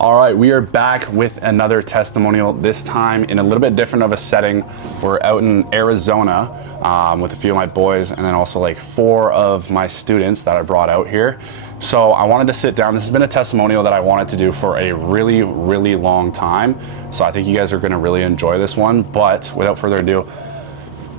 All right, we are back with another testimonial, this time in a little bit different of a setting. We're out in Arizona with a few of my boys and then also like 4 of my students that I brought out here. So I wanted to sit down. This has been a testimonial that I wanted to do for a really, really long time. So I think you guys are gonna really enjoy this one. But without further ado,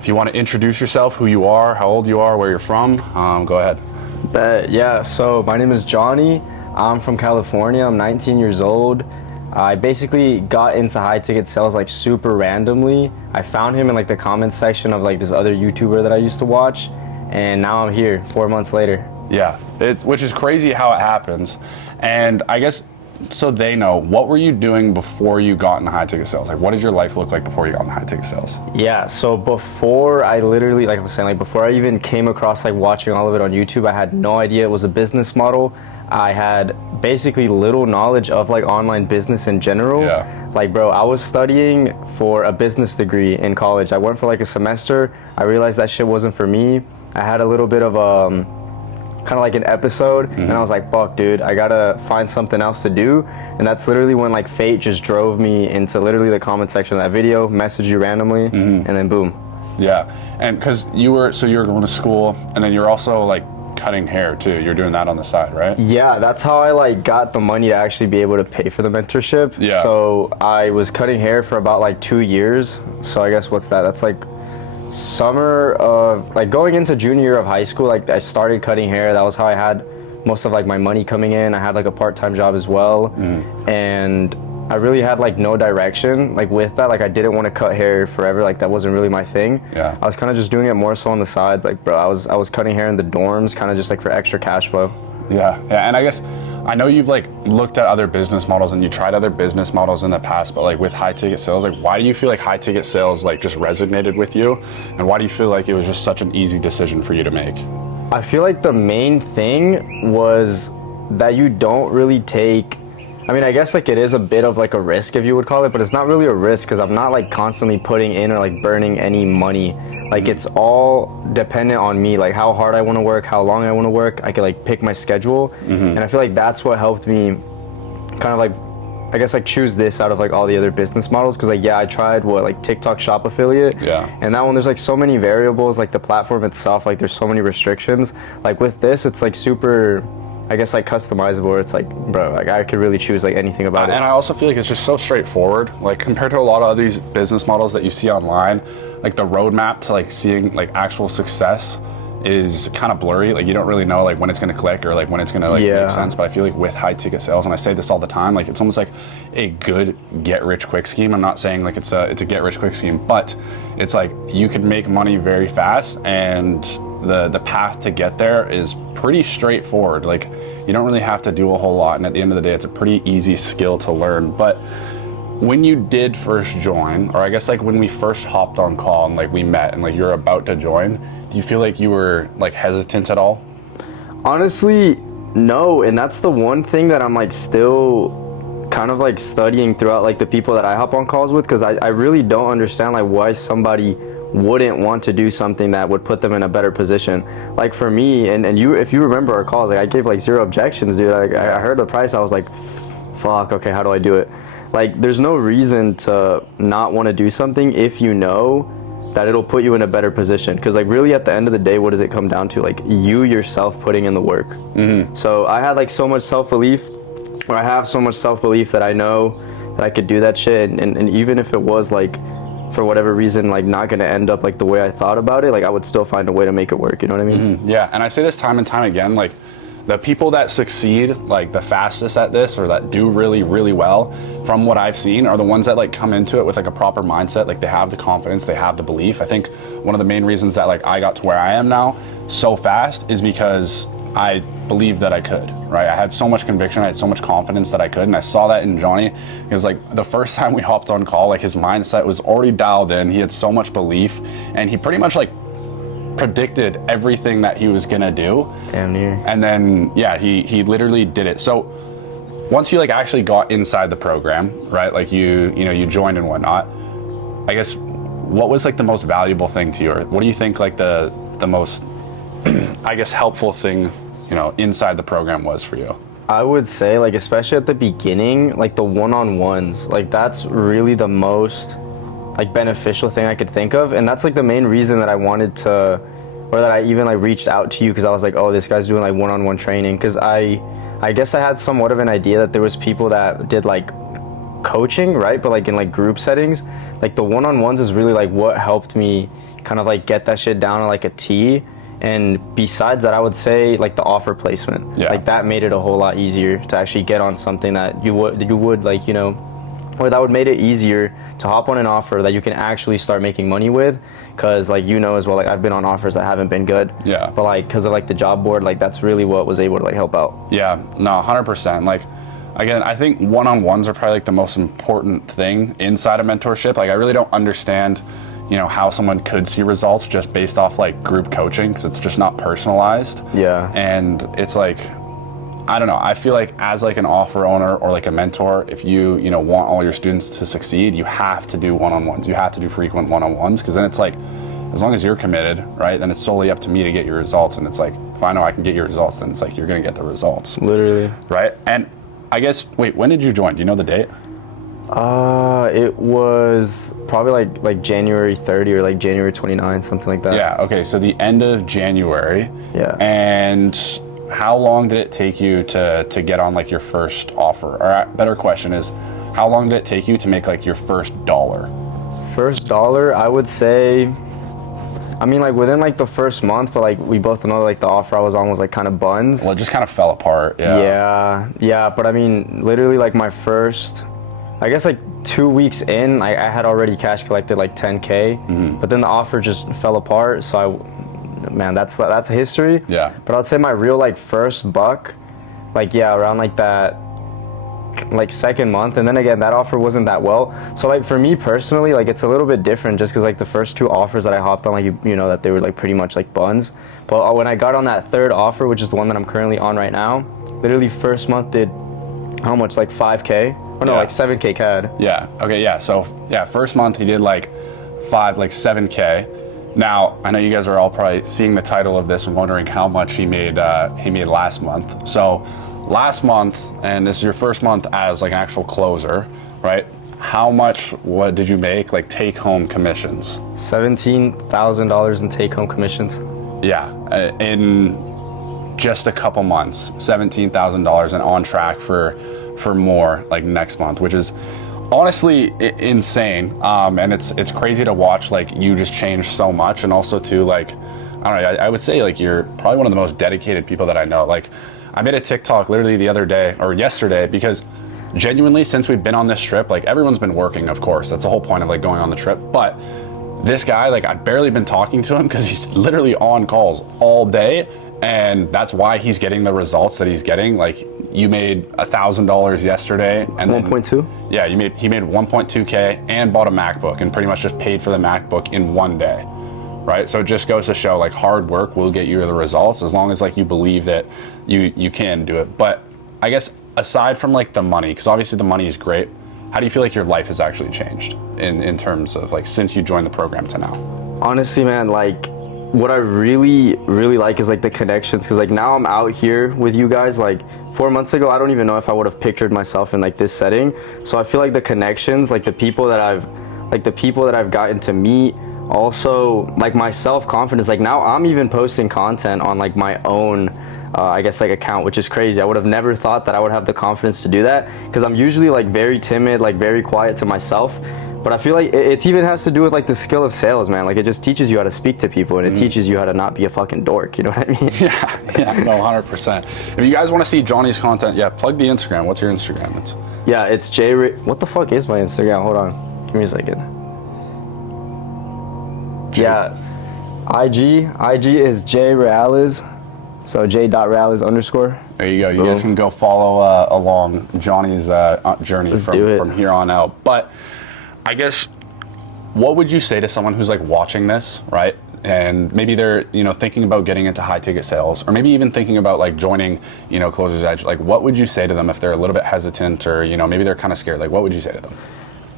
if you want to introduce yourself, who you are, how old you are, where you're from, go ahead. Yeah, so my name is Johnny. I'm from California. I'm 19 years old. I basically got into high ticket sales like super randomly. I found him in like the comments section of like this other YouTuber that I used to watch, and now I'm here 4 months later. Yeah, which is crazy how it happens. And I guess, so they know, what were you doing before you got into high ticket sales? Like, what did your life look like before you got into high ticket sales? Yeah, so before I literally, like I was saying, like before I even came across like watching all of it on YouTube, I had no idea it was a business model. I had basically little knowledge of like online business in general. Yeah. Like, bro, I was studying for a business degree in college. I went for like a semester. I realized that shit wasn't for me. I had a little bit of kind of like an episode, and I was like, fuck, dude, I gotta find something else to do. And that's literally when like fate just drove me into literally the comment section of that video, messaged you randomly, and then boom. Yeah, and because you were going to school, and then you're also like cutting hair too. You're doing that on the side, right? Yeah, that's how I like got the money to actually be able to pay for the mentorship. Yeah. So I was cutting hair for about like 2 years. So I guess what's that? That's like summer of like going into junior year of high school. Like I started cutting hair. That was how I had most of like my money coming in. I had like a part-time job as well, and I really had like no direction like with that. Like I didn't want to cut hair forever. Like that wasn't really my thing. Yeah. I was kind of just doing it more so on the sides. Like, bro, I was cutting hair in the dorms, kind of just like for extra cash flow. Yeah, and I guess I know you've like looked at other business models and you tried other business models in the past, but like with high ticket sales, like why do you feel like high ticket sales like just resonated with you, and why do you feel like it was just such an easy decision for you to make? I feel like the main thing was that you don't really take, I mean, I guess like it is a bit of like a risk if you would call it, but it's not really a risk because I'm not like constantly putting in or like burning any money. Like it's all dependent on me, like how hard I want to work, how long I want to work. I can like pick my schedule, and I feel like that's what helped me kind of like, I guess like choose this out of like all the other business models. Because like, yeah, I tried like TikTok shop affiliate, and that one there's like so many variables, like the platform itself, like there's so many restrictions. Like with this, it's like super, I guess like customizable. It's like, bro, like I could really choose like anything about it. And I also feel like it's just so straightforward. Like compared to a lot of these business models that you see online, like the roadmap to like seeing like actual success is kind of blurry. Like you don't really know like when it's gonna click or like when it's gonna like make sense. But I feel like with high ticket sales, and I say this all the time, like it's almost like a good get rich quick scheme. I'm not saying like it's a get rich quick scheme, but it's like you can make money very fast, and the path to get there is pretty straightforward. Like you don't really have to do a whole lot, and at the end of the day it's a pretty easy skill to learn. But when you did first join, or I guess like when we first hopped on call and like we met and like you're about to join, do you feel like you were like hesitant at all? Honestly, no. And that's the one thing that I'm like still kind of like studying throughout like the people that I hop on calls with, because I really don't understand like why somebody wouldn't want to do something that would put them in a better position. Like for me, and you, if you remember our calls, like I gave like 0 objections, dude. I heard the price, I was like, fuck, okay, how do I do it? Like there's no reason to not want to do something if you know that it'll put you in a better position. Because like really at the end of the day, what does it come down to? Like you yourself putting in the work. So I had like so much self-belief, or I have so much self-belief that I know that I could do that shit, and even if it was like for whatever reason like not gonna end up like the way I thought about it, like I would still find a way to make it work, you know what I mean? Yeah, and I say this time and time again, like the people that succeed like the fastest at this, or that do really, really well, from what I've seen, are the ones that like come into it with like a proper mindset. Like they have the confidence, they have the belief. I think one of the main reasons that like I got to where I am now so fast is because I believed that I could, right? I had so much conviction, I had so much confidence that I could, and I saw that in Johnny. Because like the first time we hopped on call, like his mindset was already dialed in, he had so much belief, and he pretty much like predicted everything that he was gonna do. Damn near. And then yeah, he literally did it. So once you like actually got inside the program, right? Like you joined and whatnot, I guess what was like the most valuable thing to you, or what do you think like the most I guess helpful thing inside the program was for you? I would say, like, especially at the beginning, like the one-on-ones, like that's really the most like beneficial thing I could think of, and that's like the main reason that I wanted to, or that I even like reached out to you, because I was like, oh, this guy's doing like one-on-one training, because I guess I had somewhat of an idea that there was people that did like coaching, right, but like in like group settings. Like the one-on-ones is really like what helped me kind of like get that shit down to like a T. And besides that, I would say like the offer placement, like that made it a whole lot easier to actually get on something that you would like, you know, or that would made it easier to hop on an offer that you can actually start making money with. Cause like, you know, as well, like I've been on offers that haven't been good, but like cause of like the job board, like that's really what was able to like help out. Yeah, no, 100%. Like, again, I think one-on-ones are probably like the most important thing inside of mentorship. Like I really don't understand, you know, how someone could see results just based off like group coaching, because it's just not personalized. And it's like, I don't know, I feel like as like an offer owner or like a mentor, if you know, want all your students to succeed, you have to do one-on-ones. You have to do frequent one-on-ones, because then it's like, as long as you're committed, right, then it's solely up to me to get your results. And it's like, if I know I can get your results, then it's like, you're gonna get the results. Literally. Right? And I guess, wait, when did you join? Do you know the date? It was probably like January 30 or like January 29, something like that. Yeah, okay, so the end of January. And how long did it take you to get on like your first offer? Or better question is, how long did it take you to make like your first dollar? First dollar, I would say, I mean like within like the first month, but like we both know like the offer I was on was like kind of buns. Well, it just kind of fell apart. Yeah, but I mean literally like my first, I guess like 2 weeks in, I had already cash collected like 10K, but then the offer just fell apart. So man, that's history. But I'd say my real like first buck, like around like that like second month, and then again that offer wasn't that well. So like for me personally, like it's a little bit different, just because like the first two offers that I hopped on, like you know that they were like pretty much like buns. But when I got on that third offer, which is the one that I'm currently on right now, literally first month did how much, like 5K? Oh no, like 7K CAD. So first month he did like 7K. Now I know you guys are all probably seeing the title of this and wondering how much he made last month. So last month, and this is your first month as like an actual closer, right? How much, what did you make, like take home commissions? $17,000 in take home commissions. In just a couple months, $17,000, and on track for more like next month, which is honestly insane. And it's crazy to watch like you just change so much, and also to like, I don't know, I would say like you're probably one of the most dedicated people that I know. Like I made a TikTok literally the other day or yesterday, because genuinely since we've been on this trip, like everyone's been working, of course, that's the whole point of like going on the trip, but this guy, like I've barely been talking to him because he's literally on calls all day. And that's why he's getting the results that he's getting. Like you made $1,000 yesterday, and 1.2. Yeah, he made 1.2K and bought a MacBook, and pretty much just paid for the MacBook in one day, right? So it just goes to show like hard work will get you the results, as long as like you believe that you can do it. But I guess aside from like the money, because obviously the money is great, how do you feel like your life has actually changed in terms of like since you joined the program to now? Honestly, man, like what I really like is like the connections, because like now I'm out here with you guys. Like 4 months ago, I don't even know if I would have pictured myself in like this setting. So I feel like the connections, like the people that I've gotten to meet, also like my self-confidence, like now I'm even posting content on like my own I guess like account, which is crazy. I would have never thought that I would have the confidence to do that, because I'm usually like very timid, like very quiet to myself. But I feel like it even has to do with like the skill of sales, man. Like it just teaches you how to speak to people, and it teaches you how to not be a fucking dork. You know what I mean? No, 100%. If you guys want to see Johnny's content, plug the Instagram. What's your Instagram? It's what the fuck is my Instagram? Hold on, give me a second. IG is J Reales. So j.reales_. There you go. You guys can go follow along Johnny's journey from here on out. But I guess, what would you say to someone who's like watching this, right? And maybe they're, thinking about getting into high ticket sales, or maybe even thinking about like joining, Closer's Edge. Like, what would you say to them if they're a little bit hesitant, or, maybe they're kind of scared? Like, what would you say to them?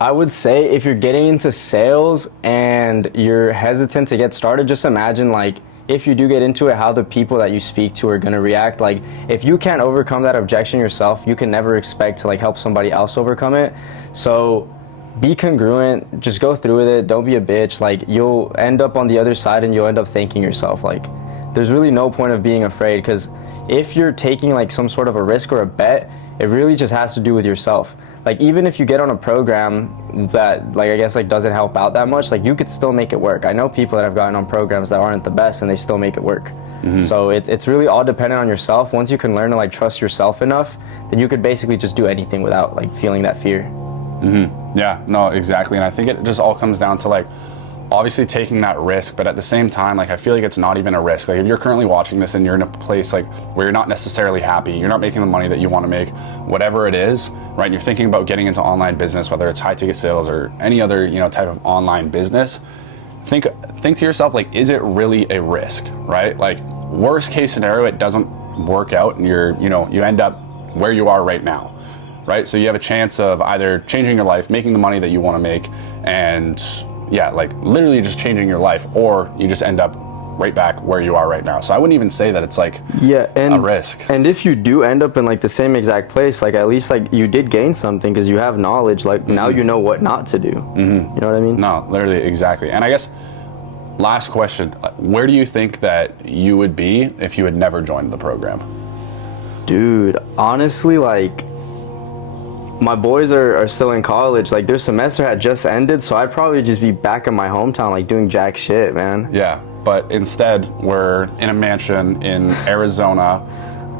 I would say if you're getting into sales and you're hesitant to get started, just imagine like if you do get into it, how the people that you speak to are going to react. Like, if you can't overcome that objection yourself, you can never expect to like help somebody else overcome it. So be congruent, just go through with it, don't be a bitch. Like, you'll end up on the other side and you'll end up thanking yourself. Like, there's really no point of being afraid, because if you're taking like some sort of a risk or a bet, it really just has to do with yourself. Like, even if you get on a program that, like, I guess like doesn't help out that much, like, you could still make it work. I know people that have gotten on programs that aren't the best and they still make it work. So it's really all dependent on yourself. Once you can learn to like trust yourself enough, then you could basically just do anything without like feeling that fear. Yeah, no, exactly. And I think it just all comes down to like obviously taking that risk, but at the same time, like, I feel like it's not even a risk. Like, if you're currently watching this and you're in a place like where you're not necessarily happy, you're not making the money that you want to make, whatever it is, right? And you're thinking about getting into online business, whether it's high ticket sales or any other, you know, type of online business. Think to yourself, like, is it really a risk, right? Like, worst case scenario, it doesn't work out and you end up where you are right now, right? So you have a chance of either changing your life, making the money that you want to make, and yeah, like literally just changing your life, or you just end up right back where you are right now. So I wouldn't even say that it's like a risk. And if you do end up in like the same exact place, like at least like you did gain something because you have knowledge. Like now you know what not to do. You know what I mean? No, literally, exactly. And I guess last question, where do you think that you would be if you had never joined the program? Dude, honestly, like, my boys are still in college. Like, their semester had just ended, so I'd probably just be back in my hometown, like, doing jack shit, man. Yeah, but instead, we're in a mansion in Arizona,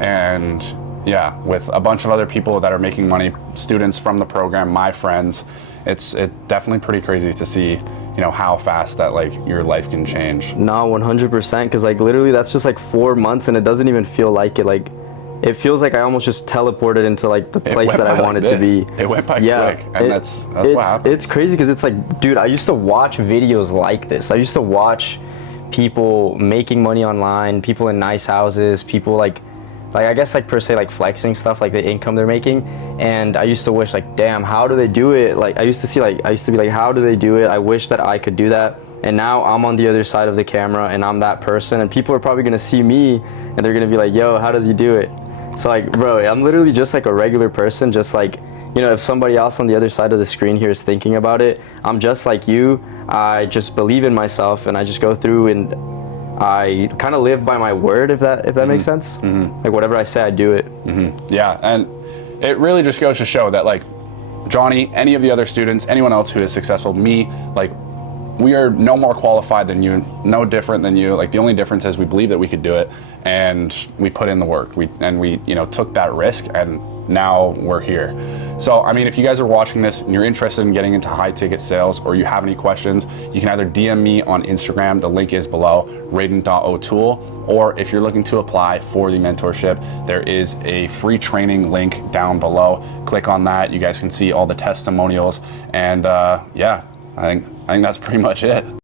and yeah, with a bunch of other people that are making money, students from the program, my friends. It's definitely pretty crazy to see, you know, how fast that, like, your life can change. No, 100%, because, like, literally, that's just, like, 4 months, and it doesn't even feel like it. Like, it feels like I almost just teleported into like the place that I wanted to be. It went by quick, and that's what happened. It's crazy because it's like, dude, I used to watch videos like this. I used to watch people making money online, people in nice houses, people like I guess like per se like flexing stuff, like the income they're making. And I used to wish like, damn, how do they do it? Like I used to be like, how do they do it? I wish that I could do that. And now I'm on the other side of the camera and I'm that person, and people are probably gonna see me and they're gonna be like, yo, how does he do it? So like, bro, I'm literally just like a regular person, just like, you know, if somebody else on the other side of the screen here is thinking about it, I'm just like you. I just believe in myself and I just go through and I kind of live by my word, if that makes sense. Like whatever I say, I do it. Yeah, and it really just goes to show that like Johnny, any of the other students, anyone else who is successful, me, like, we are no more qualified than you, no different than you. Like, the only difference is we believe that we could do it, and we put in the work. We you know, took that risk, and now we're here. So, I mean, if you guys are watching this and you're interested in getting into high ticket sales, or you have any questions, you can either DM me on Instagram. The link is below, raiden.o'toole. Or if you're looking to apply for the mentorship, there is a free training link down below. Click on that. You guys can see all the testimonials, and yeah, I think that's pretty much it.